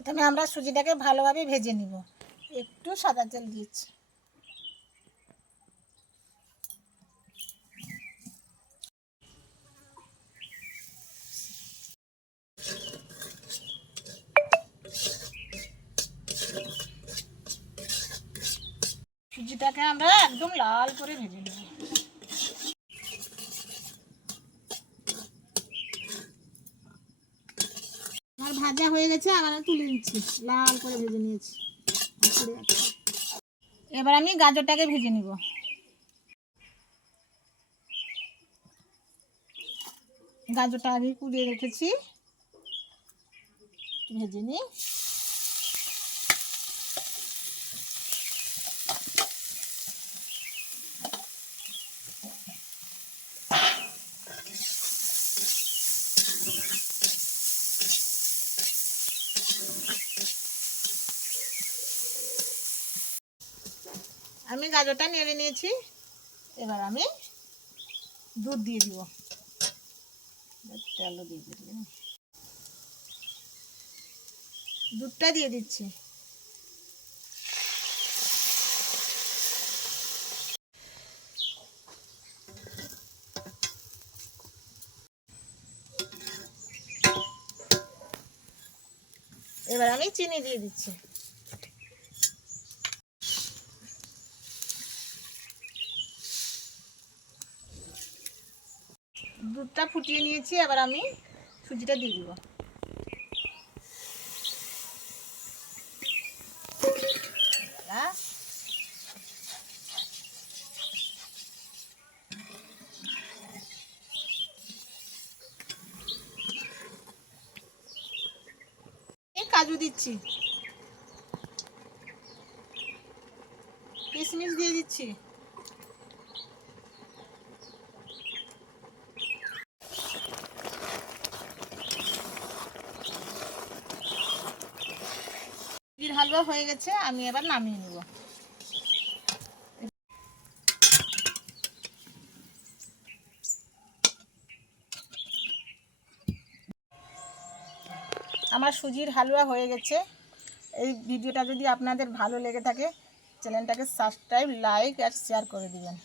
প্রথমে আমরা সুজিটাকে ভালোভাবে ভেজে নিব। একটু সাদা তেল দিচ্ছি। সুজিটাকে আমরা একদম লাল করে ভেজে নেব। আমার ভাজা হয়ে গেছে, আবার তুলে নিচ্ছি। লাল করে ভেজে নিয়েছি। এবার আমি গাজরটাকে ভেজে নিব। গাজরটা আগে কুড়িয়ে রেখেছি, ভেজে নিই। আমি গাজরটা নেড়ে নিয়েছি। এবার আমি দুধ দিয়ে দিব। তেলও দিয়ে দিলাম, দুধটা দিয়ে দিচ্ছি। এবার আমি চিনি দিয়ে দিচ্ছি। দুধটা ফুটিয়ে নিয়েছি, এবার আমি সুজিটা দিয়ে দিব। কাজু দিচ্ছি, কিশমিশ দিয়ে দিচ্ছি। সুজির হালুয়া হয়ে গেছে, আমি এবার নামিয়ে নেব। আমার সুজির হালুয়া হয়ে গেছে। এই ভিডিওটা যদি আপনাদের ভালো লেগে থাকে, চ্যানেলটাকে সাবস্ক্রাইব, লাইক আর শেয়ার করে দিবেন।